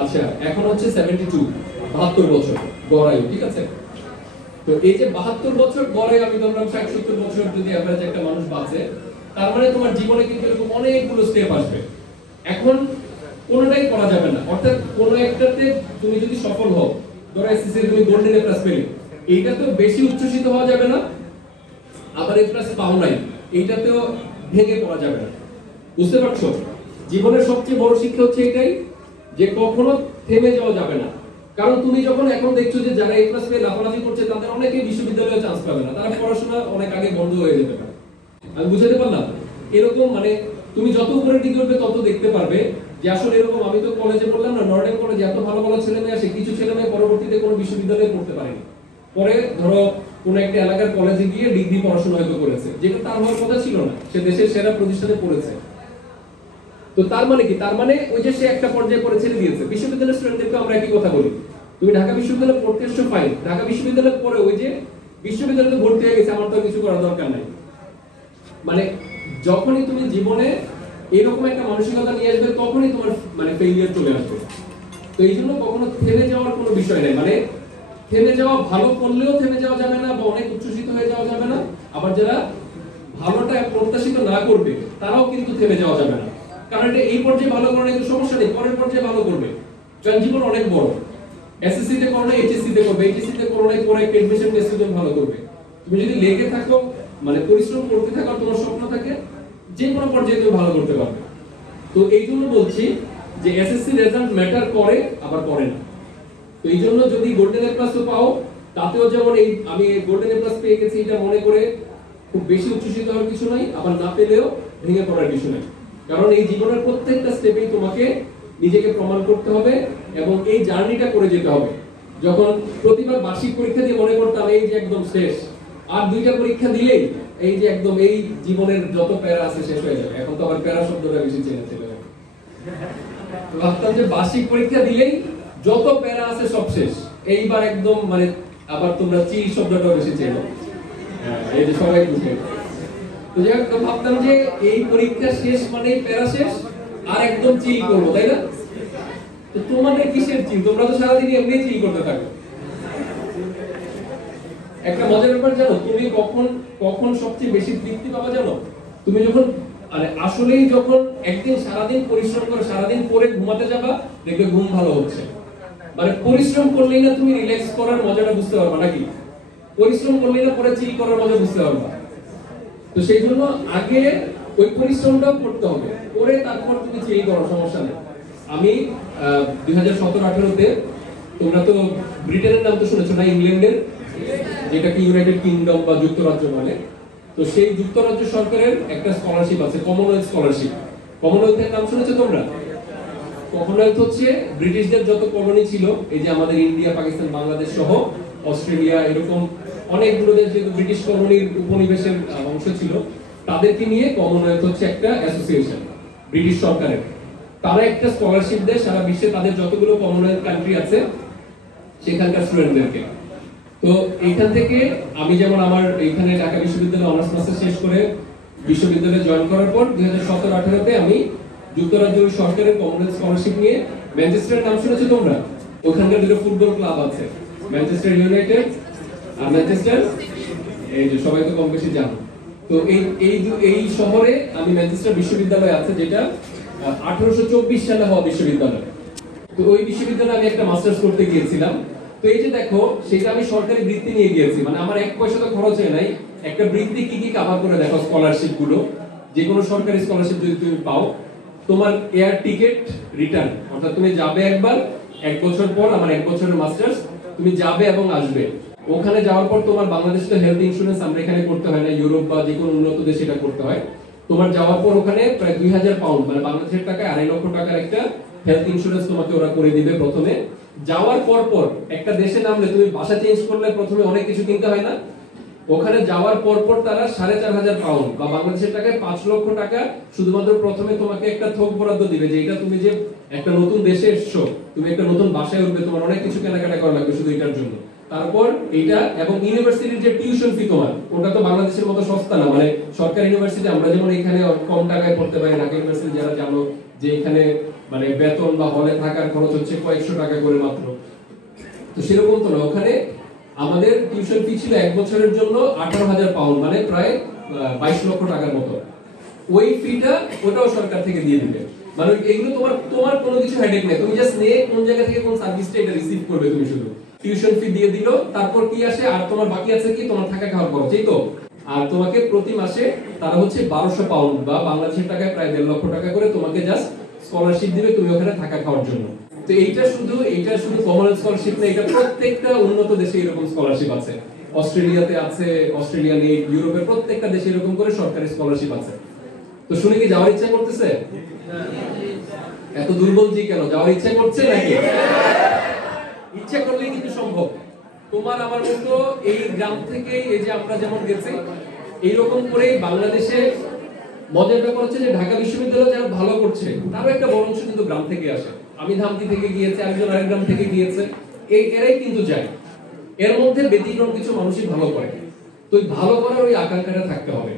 আচ্ছা এখন হচ্ছে 72 বছর গড় আয়ু, ঠিক আছে? তো এই যে 72 বছর গড় আয়ু, আমি ধরলাম 60-70 বছর যদি এভারেজ একটা মানুষ বাঁচে, তার মানে তোমার জীবনে কিন্তু এরকম অনেকগুলো স্টেপ আসবে। এখন কোনোটাই করা যাবে না, অর্থাৎ কোনো একটাতে তুমি যদি সফল হও, ধরো এসএসসি তুমি গোল্ডেন এ প্লাস পেলে, এইটা তো বেশি উচ্ছ্বসিত হওয়া যাবে না, আবার এ প্লাস পাও নাই এইটাতেও ভেঙে পড়া যাবে না। বুঝতে পারছো? জীবনের সবচেয়ে বড় শিক্ষা হচ্ছে এটাই যে কখনো থেমে যাওয়া যাবে না। কারণ তুমি যখন এখন দেখছো যে যারা এ প্লাস পেয়ে লাফালাফি করছে তাদের অনেকেই বিশ্ববিদ্যালয়ে চান্স পাবে না, তারা পড়াশোনা অনেক আগে বন্ধ হয়ে যেতে পারে। আমি বুঝাতে পারলাম? এরকম মানে তুমি যত উপরের দিকে উঠবে তত দেখতে পারবে যে আসলে এরকম। আমি তো কলেজে পড়লাম না, নর্ডেন কলেজে এত ভালো ভালো ছেলে মেয়ে আসে, কিছু ছেলে মেয়ে পরবর্তীতে কোনো বিশ্ববিদ্যালয়ে পড়তে পারেনি, পরে ধরো কোন একটা এলাকার কলেজে গিয়ে ডিগ্রি পড়াশোনা হয়তো করেছে, যেটা তার হওয়ার কথা ছিল না, সে দেশের সেরা প্রতিষ্ঠানে পড়েছে। তো তার মানে কি? তার মানে ওই যে সে একটা পর্যায়ে পড়ে ছেড়ে দিয়েছে। বিশ্ববিদ্যালয়ের স্টুডেন্টদেরকে আমরা একই কথা বলি, তুমি ঢাকা বিশ্ববিদ্যালয়ে পড়তে এসছো ফাইন, ঢাকা বিশ্ববিদ্যালয়ে পড়ে ওই যে বিশ্ববিদ্যালয়ে ভর্তি হয়ে গেছে, আমার তো কিছু করার দরকার নাই। মানে যখনই তুমি জীবনে এরকম একটা মানসিকতা নিয়ে আসবে তখনই তোমার মানে ফেইলিয়ার চলে আসবে। তো এই জন্য কখনো থেমে যাওয়ার কোনো বিষয় নেই। মানে থেমে যাওয়া, ভালো করলেও থেমে যাওয়া যাবে না বা অনেক উচ্ছ্বসিত হয়ে যাওয়া যাবে না, আবার যারা ভালোটা প্রত্যাশিত না করবে তারাও কিন্তু থেমে যাওয়া যাবে না। কারণ এটা এই পর্যায়ে ভালো করার একটু সমস্যা নেই, পরের পর্যায়ে ভালো করবে, কারণ জীবন অনেক বড়। এসএসসি তে করো না এইচএসসি তে করবে, এইচএসসি তে করো না পরে একটা এডমিশন টেস্টে তুমি ভালো করবে। তুমি যদি লেগে থাকো মানে পরিশ্রম করতে থাকো, তোমার স্বপ্ন থাকে, যে কোনো পর্যায়ে তুমি ভালো করতে পারবে। তো এই জন্য বলছি যে এসএসসি রেজাল্ট ম্যাটার করে আবার করে না। তো এই জন্য যদি গোল্ডেন এ প্লাস পাও, তাতেও যেমন এই আমি গোল্ডেন এ প্লাস পেয়ে গেছি এটা মনে করে খুব বেশি উচ্ছ্বসিত হওয়ার কিছু নাই, আবার না পেলেও ভেঙে পড়ার কিছু নাই। কারণ এই জীবনের প্রত্যেকটা স্টেপেই তোমাকে নিজেকে প্রমাণ করতে হবে এবং এই জার্নিটা করে যেতে হবে। যখন প্রতিবার বার্ষিক পরীক্ষা দিয়ে মনে করতাম এই যে একদম শেষ, আর 2টা পরীক্ষা দিলেই এই যে একদম এই জীবনের যত প্যারা আছে শেষ হয়ে যাবে। এখন তো আবার প্যারা শব্দটা বেশি চেনে ছিল, তো ভাবতাম যে বার্ষিক পরীক্ষা দিলেই যত প্যারা আছে সব শেষ। এইবার একদম মানে আবার তোমরা চিল শব্দটাও বেশি চেনো, এই যে সবাই বুঝে। তো যাই হোক, ভাবতাম যে এই পরীক্ষা শেষ মানে প্যারা শেষ আর একদম চিল করবো, তাই না? তো তোমাদের কিসের চিল? তোমরা তো সারাদিন এমনি চিল করতে থাকো। একটা মজার ব্যাপার জানো, তুমি কখন কখন সবচেয়ে বেশি তৃপ্তি পাবা জানো? তুমি যখন আসলেই যখন একদিন সারাদিন পরিশ্রম করে সারাদিন পরে ঘুমাতে যাবা, দেখবে ঘুম ভালো হচ্ছে। মানে পরিশ্রম করলেই না তুমি রিল্যাক্স করার মজাটা বুঝতে পারবা, নাকি পরিশ্রম করলেই না পরে চিল করার মজা বুঝতে পারবা। তো সেই জন্য আগে ওই পরিশ্রমটা করতে হবে, করে তারপর তুমি চিল করো, সমস্যা নেই। আমি 2017-18-তে, তোমরা তো ব্রিটেনের নাম তো শুনেছো না, ইংল্যান্ডের, যেটাকে ইউনাইটেড কিংডম বা যুক্তরাজ্য বলে। তো সেই যুক্তরাজ্য সরকারের একটা স্কলারশিপ আছে, কমনওয়েলথ স্কলারশিপ। কমনওয়েলথের নাম শুনেছো তোমরা? কমনওয়েলথ হচ্ছে ব্রিটিশদের যত কলোনি ছিল, এই যে আমাদের ইন্ডিয়া, পাকিস্তান, বাংলাদেশ সহ অস্ট্রেলিয়া, এরকম অনেকগুলো দেশ যেহেতু ব্রিটিশ কলোনির উপনিবেশের অংশ ছিল, তাদেরকে নিয়ে কমনওয়েলথ হচ্ছে একটা অ্যাসোসিয়েশন ব্রিটিশ সরকারের। তারা একটা স্কলারশিপ দেয় সারা বিশ্বে তাদের যতগুলো কমনওয়েলথ কান্ট্রি আছে সেখানকার স্টুডেন্টদেরকে। তো এইখান থেকে আমি যেমন আমার এইখানে ঢাকা বিশ্ববিদ্যালয়ে অনার্স মাস্টার শেষ করে বিশ্ববিদ্যালয়ে জয়েন করার পর 2017-18-তে আমি যুক্তরাজ্য সরকারের কমনওয়েলথ স্কলারশিপ নিয়ে ম্যানচেস্টারের নাম শুনেছো তোমরা? ওখানকার দুটো ফুটবল ক্লাব আছে, ম্যানচেস্টার ইউনাইটেড আর ম্যানচেস্টার, এই যে সবাই তো কম বেশি জানো। তো এই শহরে আমি ম্যানচেস্টার বিশ্ববিদ্যালয় আছে, যেটা 1824 সালে হওয়া বিশ্ববিদ্যালয়। তো ওই বিশ্ববিদ্যালয়ে আমি একটা মাস্টার্স করতে গিয়েছিলাম। তো এই যে দেখো, সেটা আমি সরকারি বৃত্তি নিয়ে গিয়েছি, মানে আমার 1 পয়সা তো খরচ হয় নাই। একটা বৃত্তি কি কি কভার করে দেখো, স্কলারশিপ গুলো, যে কোনো সরকারি স্কলারশিপ যদি তুমি পাও, তোমার এয়ার টিকেট রিটার্ন, অর্থাৎ তুমি যাবে একবার, 1 বছর পর, আমার 1 বছরের মাস্টার্স, তুমি যাবে এবং আসবে। ওখানে যাওয়ার পর তোমার বাংলাদেশে তো হেলথ ইন্স্যুরেন্স আমরা এখানে করতে হয় না, ইউরোপ বা যে কোনো উন্নত দেশে এটা করতে হয়। তোমার যাওয়ার পর ওখানে প্রায় 2000 পাউন্ড, মানে বাংলাদেশের টাকায় 2.5 লক্ষ টাকার একটা হেলথ ইন্স্যুরেন্স তোমাকে ওরা করে দিবে প্রথমে। যাওয়ার পর একটা দেশে নামলে তুমি বাসা চেঞ্জ করলে প্রথমে অনেক কিছু কিনতে হয় না, ওখানে যাওয়ার পর তারা 4500 পাউন্ড বা বাংলাদেশের টাকায় 5 লক্ষ টাকা শুধুমাত্র প্রথমে তোমাকে একটা থোক বরাদ্দ দিবে, যে এটা তুমি যে একটা নতুন দেশে এসছো, তুমি একটা নতুন বাসায় উঠবে, তোমার অনেক কিছু কেনাকাটা করা লাগবে শুধু এটার জন্য। তারপর এইটা এবং ইউনিভার্সিটির যে টিউশন ফি, তোমার ওটা তো বাংলাদেশের মতো সস্তা না। মানে সরকারি ইউনিভার্সিটি আমরা যেমন এখানে কম টাকায় পড়তে পারি, ঢাকা ইউনিভার্সিটি যারা জানো যে এখানে মানে বেতন বা হলে থাকার খরচ হচ্ছে কয়েকশো টাকা করে মাত্র, তো সেরকম তো না। ওখানে আমাদের টিউশন ফি ছিল 1 বছরের জন্য 18,000 পাউন্ড, মানে প্রায় 22 লক্ষ টাকার মতো। ওই ফিটা ওটাও সরকার থেকে দিয়ে দিবে। মানে এগুলো তোমার কোনো কিছু হেডেক নেই, তুমি জাস্ট নিয়ে কোন জায়গা থেকে কোন সার্ভিসটা এটা রিসিভ করবে, তুমি শুধু টিউশন ফি দিয়ে দিলো, তারপর কি আসে, আর তোমার বাকি আছে কি, তোমার থাকা খাওয়ার খরচ, এই তো। আর তোমাকে প্রতি মাসে তারা হচ্ছে 1200 পাউন্ড বা বাংলাদেশের টাকায় প্রায় 1.5 লক্ষ টাকা করে তোমাকে জাস্ট স্কলারশিপ দিবে তুমি ওখানে থাকা খাওয়ার জন্য। তো এইটা শুধু কমনওয়েলথ স্কলারশিপ না, এটা প্রত্যেকটা উন্নত দেশে এরকম স্কলারশিপ আছে। অস্ট্রেলিয়াতে আছে, অস্ট্রেলিয়া নেই, ইউরোপের প্রত্যেকটা দেশে এরকম করে সরকারি স্কলারশিপ আছে। তো শুনে কি যাওয়ার ইচ্ছা করতেছে? এত দুর্বল জি কেন? যাওয়ার ইচ্ছা করছে নাকি? ইচ্ছা করলেই কিন্তু সম্ভব। তোমার আমার মতো এই গ্রাম থেকে, এই যে আমরা যেমন গেছি, এইরকম করে বাংলাদেশে মজার ব্যাপার হচ্ছে যে ঢাকা বিশ্ববিদ্যালয় যারা ভালো করছে তারও একটা বড় অংশ কিন্তু গ্রাম থেকে আসে। আমি ধামতি থেকে গিয়েছি, আরেকজন আরেক গ্রাম থেকে গিয়েছে, এরাই কিন্তু যায়। এর মধ্যে ব্যতিক্রম কিছু মানুষই ভালো করে। তো ভালো করার ওই আকাঙ্ক্ষাটা থাকতে হবে।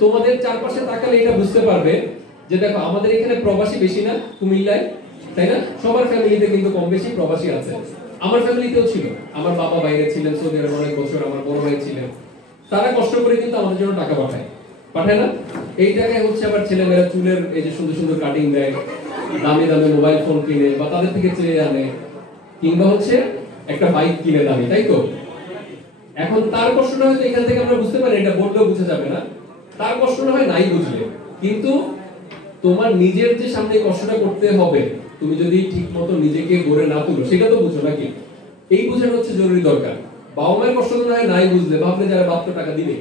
তোমাদের চারপাশে তাকালে এটা বুঝতে পারবে যে দেখো, আমাদের এখানে প্রবাসী বেশি না কুমিল্লায়, তাই না? সবার ফ্যামিলিতে কিন্তু কম বেশি প্রবাসী আছে। আমার ফ্যামিলিতেও ছিল, আমার বাবা বাইরে ছিলেন সৌদি আরবে অনেক বছর, আমার বড় ভাই ছিলেন, তারা কষ্ট করে কিন্তু আমাদের জন্য টাকা পাঠায় না? এই টাকায় হচ্ছে আবার ছেলেমেয়েরা চুলের এই যে সুন্দর সুন্দর কাটিং দেয়, দামি দামি মোবাইল ফোন কিনে বা তাদের থেকে চেয়ে আনে, কিংবা হচ্ছে একটা বাইক কিনে দামি, তাই তো? এখন তার কষ্টটা হয়তো এখান থেকে আমরা বুঝতে পারি, এটা বললেও বোঝা যাবে না, তার কষ্টটা হয় নাই বুঝলে। কিন্তু তোমার নিজের যে সামনে কষ্টটা করতে হবে, তুমি যদি ঠিক মতো নিজেকে গড়ে না তুলো, সেটা তো বুঝো নাকি? এই বোঝানো হচ্ছে জরুরি দরকার। বাবা মায়ের কষ্ট তো হয় নাই বুঝলে, ভাবলে যারা বাপ তো টাকা দিবে,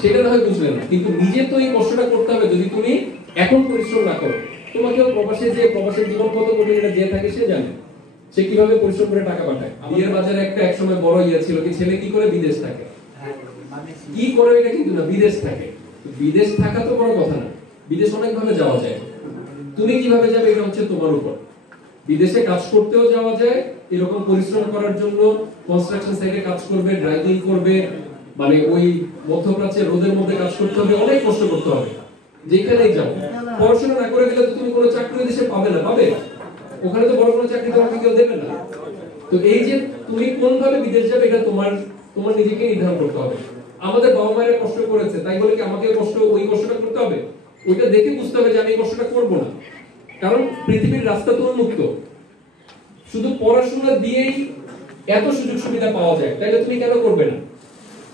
সেটা না হয় বুঝলে না, কিন্তু নিজে তো এই কষ্টটা করতে হবে। যদি তুমি এখন পরিশ্রম না করো, তোমাকেও প্রবাসের জীবন কত কঠিন এটা যে থাকে সে জানে, সে কিভাবে পরিশ্রম করে টাকা পাঠায়। বিয়ের বাজারে একটা একসময় বড় ইয়ে ছিল কি, ছেলে কি করে বিদেশ থাকে, কি করে এটা কিন্তু না, বিদেশ থাকে। বিদেশ থাকা তো বড় কথা না, বিদেশ অনেক ভাবে যাওয়া যায়। তুমি কিভাবে যাবে এটা হচ্ছে তোমার উপর। বিদেশে কাজ করতেও যাওয়া যায়, এরকম পরিশ্রম করার জন্য কনস্ট্রাকশন সাইটে কাজ করবে, ড্রাইভিং করবে, মানে ওই মধ্যপ্রাচ্যের রোদের মধ্যে কাজ করতে হবে, অনেক কষ্ট করতে হবে। যেখানেই যাও, পড়াশোনা না করে গেলে তো তুমি কোনো চাকরি দেশে পাবে না, পাবে ওখানে তো বড় কোনো চাকরি তোমাকে কেউ দেবে না। তো এই যে তুমি কোন ভাবে বিদেশ যাবে এটা তোমার তোমার নিজেকে নির্ধারণ করতে হবে। আমাদের বাবা মায়েরা কষ্ট করেছে তাই বলে কি আমাকে কষ্ট ওই কষ্টটা করতে হবে? ওইটা দেখে বুঝতে হবে যে আমি এই কষ্টটা করব না, কারণ পৃথিবীর রাস্তা তো উন্মুক্ত। শুধু পড়াশোনা দিয়েই এত সুযোগ সুবিধা পাওয়া যায়, তাইলে তুমি কেন করবে না?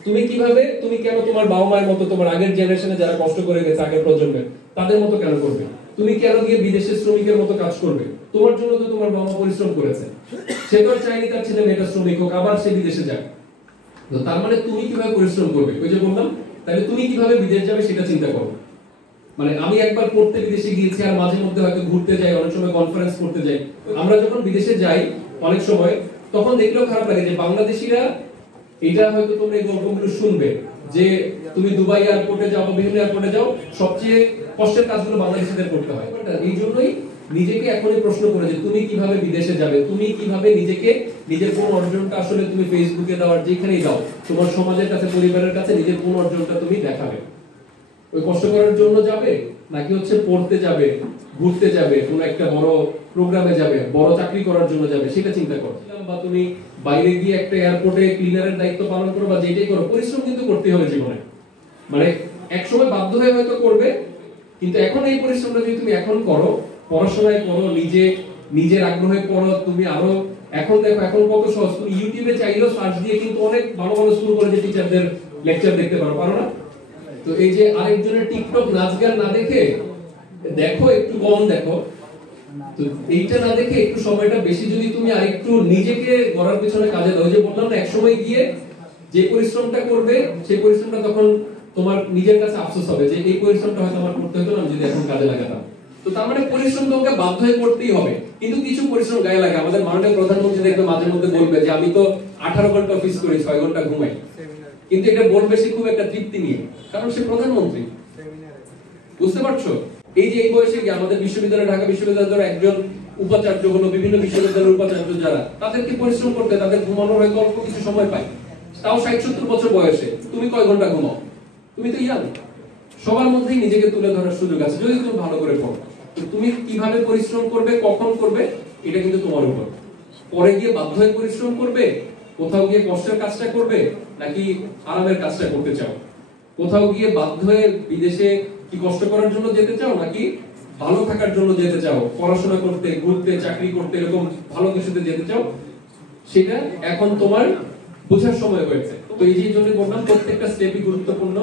তুমি কিভাবে, তুমি কেন তোমার বাবা মায়ের মতো, তোমার আগের জেনারেশনে যারা কষ্ট করে গেছে আগের প্রজন্মে তাদের মতো কেন করবে? তুমি কেন গিয়ে বিদেশের শ্রমিকের মতো কাজ করবে? তোমার জন্য তো তোমার বাবা মা পরিশ্রম করেছে, সে তো চাইনি তার ছেলে মেয়েটা শ্রমিক হোক, আবার সে বিদেশে যাক। তো তার মানে তুমি কিভাবে পরিশ্রম করবে? ওই যে বললাম, তাহলে তুমি কিভাবে বিদেশ যাবে সেটা চিন্তা করো। মানে আমি একবার পড়তে বিদেশে গিয়েছি, আর মাঝে মধ্যে হয়তো ঘুরতে যাই, অনেক সময় কনফারেন্স করতে যাই। আমরা যখন বিদেশে যাই অনেক সময় তখন দেখলেও খারাপ লাগে যে বাংলাদেশিরা, এটা হয়তো তোমরা এই গল্পগুলো শুনবে যে তুমি দুবাই এয়ারপোর্টে যাও, বিভিন্ন এয়ারপোর্টে যাও, সবচেয়ে কষ্টের কাজগুলো বাংলাদেশিদের করতে হয়। এই জন্যই নিজেকে এখনই প্রশ্ন করে যে তুমি কিভাবে বিদেশে যাবে, তুমি কিভাবে নিজেকে, নিজের কোন অর্জনটা আসলে তুমি ফেসবুকে দাও আর যেখানেই দাও, তোমার সমাজের কাছে, পরিবারের কাছে নিজের কোন অর্জনটা তুমি দেখাবে। ওই কষ্ট করার জন্য যাবে, নাকি হচ্ছে পড়তে যাবে, ঘুরতে যাবে, কোন একটা বড় প্রোগ্রামে যাবে, বড় চাকরি করার জন্য যাবে, সেটা চিন্তা করো। বা তুমি বাইরে গিয়ে একটা এয়ারপোর্টে ক্লিনারের দায়িত্ব পালন করো বা যেটাই করো, পরিশ্রম কিন্তু করতে হবে জীবনে। মানে এক সময় বাধ্য হয়ে হয়তো করবে, কিন্তু এখন এই পরিশ্রমটা যদি তুমি এখন করো, পড়াশোনায় করো, নিজের আগ্রহে পড়ো, তুমি আরো, এখন দেখো এখন কত সহজ, তুমি ইউটিউবে চাইলেও সার্চ দিয়ে কিন্তু অনেক ভালো ভালো স্কুল কলেজে টিচারদের লেকচার দেখতে পারো, পারো না? তো এই যে আরেকজনের টিকটক নাচ গান না দেখে দেখো, একটু কম দেখো, তো এইটা না দেখে একটু সময়টা বেশি যদি তুমি আরেকটু নিজেকে গড়ার পিছনে কাজে দাও। যে বললাম না, এক সময় গিয়ে যে পরিশ্রমটা করবে সেই পরিশ্রমটা তখন তোমার নিজের কাছে আফসোস হবে যে এই পরিশ্রমটা হয়তো আমার করতে হতো না যদি এখন কাজে লাগাতাম। তো তার মানে পরিশ্রম তোমাকে বাধ্য হয়ে করতেই হবে, কিন্তু কিছু পরিশ্রম গায়ে লাগে। আমাদের মাননীয় প্রধানমন্ত্রী দেখবে মাঝে মধ্যে বলবে যে আমি তো 18 ঘন্টা অফিস করি, 6 ঘন্টা ঘুমাই, কিন্তু এটা বলবে সে খুব একটা তৃপ্তি নিয়ে, কারণ সে প্রধানমন্ত্রী। বুঝতে পারছো? এই যে এই বয়সে গিয়ে আমাদের বিশ্ববিদ্যালয়, ঢাকা বিশ্ববিদ্যালয়ের একজন উপাচার্য হলো, বিভিন্ন বিশ্ববিদ্যালয়ের উপাচার্য যারা, তাদেরকে পরিশ্রম করতে, তাদের ঘুমানোর হয়তো অল্প কিছু সময় পায়, তাও 60-70 বছর বয়সে। তুমি কয় ঘন্টা ঘুমাও? তুমি তো ইয়াং। সবার মধ্যেই নিজেকে তুলে ধরার সুযোগ আছে যদি তুমি ভালো করে পড়ো। তুমি কিভাবে পরিশ্রম করবে, কখন করবে, এটা কিন্তু তোমার উপর। পরে গিয়ে বাধ্য হয়ে পরিশ্রম করবে, কোথাও গিয়ে কষ্টের কাজটা করবে, নাকি আরামের কাজটা করতে চাও? কোথাও গিয়ে বাধ্য হয়ে বিদেশে কি কষ্ট করার জন্য যেতে চাও, নাকি ভালো থাকার জন্য যেতে চাও, পড়াশোনা করতে, ঘুরতে, চাকরি করতে, এরকম ভালো কিছুতে যেতে চাও? সেটা এখন তোমার বোঝার সময় হয়েছে। তো এই যে জন্য বললাম প্রত্যেকটা স্টেপই গুরুত্বপূর্ণ।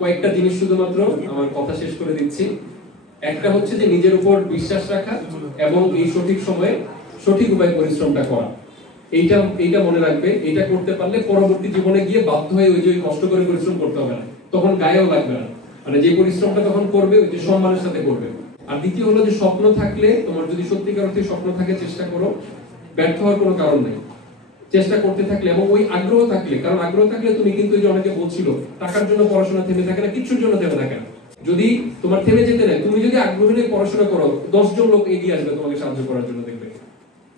কয়েকটা জিনিস শুধুমাত্র আমার কথা শেষ করে দিচ্ছি। একটা হচ্ছে যে নিজের উপর বিশ্বাস রাখা এবং এই সঠিক সময়ে সঠিক উপায়ে পরিশ্রমটা করা। এইটা মনে রাখবে। এটা করতে পারলে পরবর্তী জীবনে গিয়ে বাধ্য হয়ে ওই যে কষ্ট করে পরিশ্রম করতে হবে না, তখন গায়েও লাগবে না। মানে যে পরিশ্রমটা তখন করবে ওই যে সম্মানের সাথে করবে। আর দ্বিতীয় হলো যে স্বপ্ন থাকলে, তোমার যদি সত্যিকার অর্থে স্বপ্ন থাকে, চেষ্টা করো, ব্যর্থ হওয়ার কোনো কারণ নেই। চেষ্টা করতে থাকলে এবং ওই আগ্রহ থাকলে, কারণ আগ্রহ থাকলে তুমি কিন্তু যে অনেকে বলছিল টাকার জন্য পড়াশোনা থেমে থাকে না, কিছুর জন্য থেমে থাকে না। যদি তোমার থেমে যেতে নেই, তুমি যদি আগ্রহ নিয়ে পড়াশোনা করো, 10 জন লোক এগিয়ে আসবে তোমাকে সাহায্য করার জন্য, দেখবে।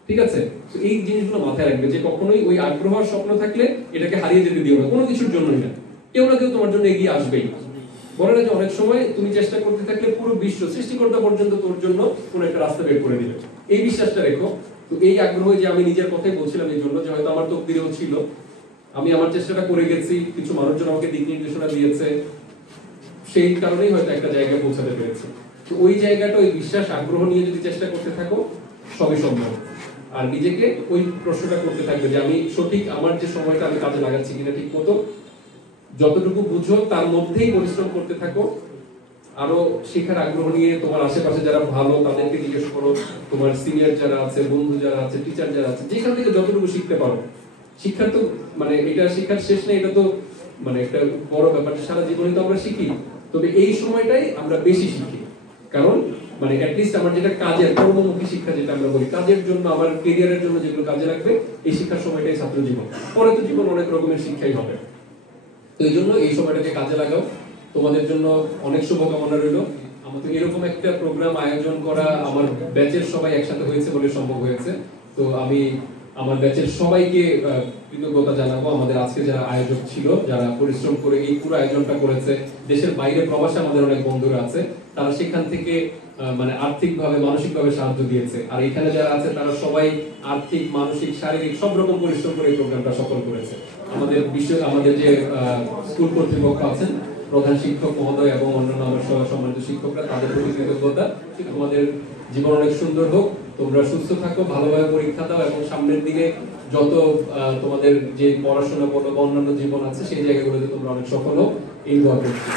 ঠিক আছে? তো এই জিনিসগুলো মাথায় রাখবে যে কখনোই ওই আগ্রহ আর স্বপ্ন থাকলে এটাকে হারিয়ে যেতে দিও না, কোনো কিছুর জন্যই না। কেউ না কেউ তোমার জন্য এগিয়ে আসবেই। বলে না যে অনেক সময় তুমি চেষ্টা করতে থাকলে পুরো বিশ্ব, সৃষ্টিকর্তা পর্যন্ত তোর জন্য কোনো একটা রাস্তা বের করে দিবে। এই বিশ্বাসটা রেখো। তো এই আগ্রহ যে আমি নিজের কথাই বলছিলাম এই জন্য যে হয়তো আমার তকদিরেও ছিল, আমি আমার চেষ্টাটা করে গেছি, কিছু মানুষজন আমাকে দিক নির্দেশনা দিয়েছে, সেই কারণেই হয়তো একটা জায়গায় পৌঁছাতে পেরেছি। তো ওই জায়গাটা, ওই বিশ্বাস, আগ্রহ নিয়ে যদি চেষ্টা করতে থাকো, সবই সম্ভব। আর নিজেকে ওই প্রশ্নটা করতে থাকবে যে আমি সঠিক, আমার যে সময়টা আমি কাজে লাগাচ্ছি কিনা ঠিক মতো, যতটুকু বুঝো তার মধ্যেই পরিশ্রম করতে থাকো। আরো শেখার আগ্রহ নিয়ে তোমার আশেপাশে যারা ভালো তাদেরকে জিজ্ঞেস করো, তোমার সিনিয়র যারা আছে, বন্ধু যারা আছে, টিচার যারা আছে, যেখান থেকে যতটুকু শিখতে পারো। শিক্ষার তো মানে এটা শিক্ষার শেষ নেই, এটা তো মানে একটা বড় ব্যাপার, সারা জীবনে তো আমরা শিখি, তবে এই সময়টাই আমরা বেশি শিখি। কারণ মানে অ্যাটলিস্ট আমার যেটা কাজের কর্মমুখী শিক্ষা, যেটা আমরা বলি কাজের জন্য, আমার ক্যারিয়ারের জন্য যেগুলো কাজে লাগবে, এই শিক্ষার সময়টাই ছাত্র জীবন। পরে তো জীবন অনেক রকমের শিক্ষাই হবে। তো এই জন্য এই সময়টাকে কাজে লাগাও। তোমাদের জন্য অনেক শুভকামনা রইল। আমাদের এরকম একটা প্রোগ্রাম আয়োজন করা আমার ব্যাচের সবাই একসাথে হয়েছে বলে সম্ভব হয়েছে। তো আমি আমার ব্যাচের সবাইকে কৃতজ্ঞতা জানাবো। আমাদের আজকে যারা আয়োজক ছিল, যারা পরিশ্রম করে এই পুরো আয়োজনটা করেছে, দেশের বাইরে প্রবাসে আমাদের অনেক বন্ধুরা আছে, তারা সেখান থেকে মানে আর্থিকভাবে মানসিকভাবে সাহায্য দিয়েছে। আর এখানে যারা আছে তারা সবাই আর্থিক, মানসিক, শারীরিক সব রকম পরিশ্রম করে এই প্রোগ্রামটা সফল করেছে। আমাদের যে স্কুল কর্তৃপক্ষ আছেন, প্রধান শিক্ষক মহোদয় এবং অন্যান্য আমার সম্মানিত শিক্ষকরা, তাদের প্রতি কৃতজ্ঞতা। তোমাদের জীবন অনেক সুন্দর হোক, তোমরা সুস্থ থাকো, ভালোভাবে পরীক্ষা দাও এবং সামনের দিকে যত তোমাদের যে পড়াশোনা বলো বা অন্যান্য জীবন আছে সেই জায়গাগুলোতে তোমরা অনেক সফল হোক, এই দোয়া করছি।